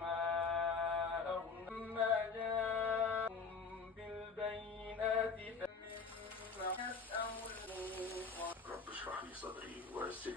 ما أغنى ما جاءهم بالبينات فمما يسأل. رب اشرح لي صدري ويسر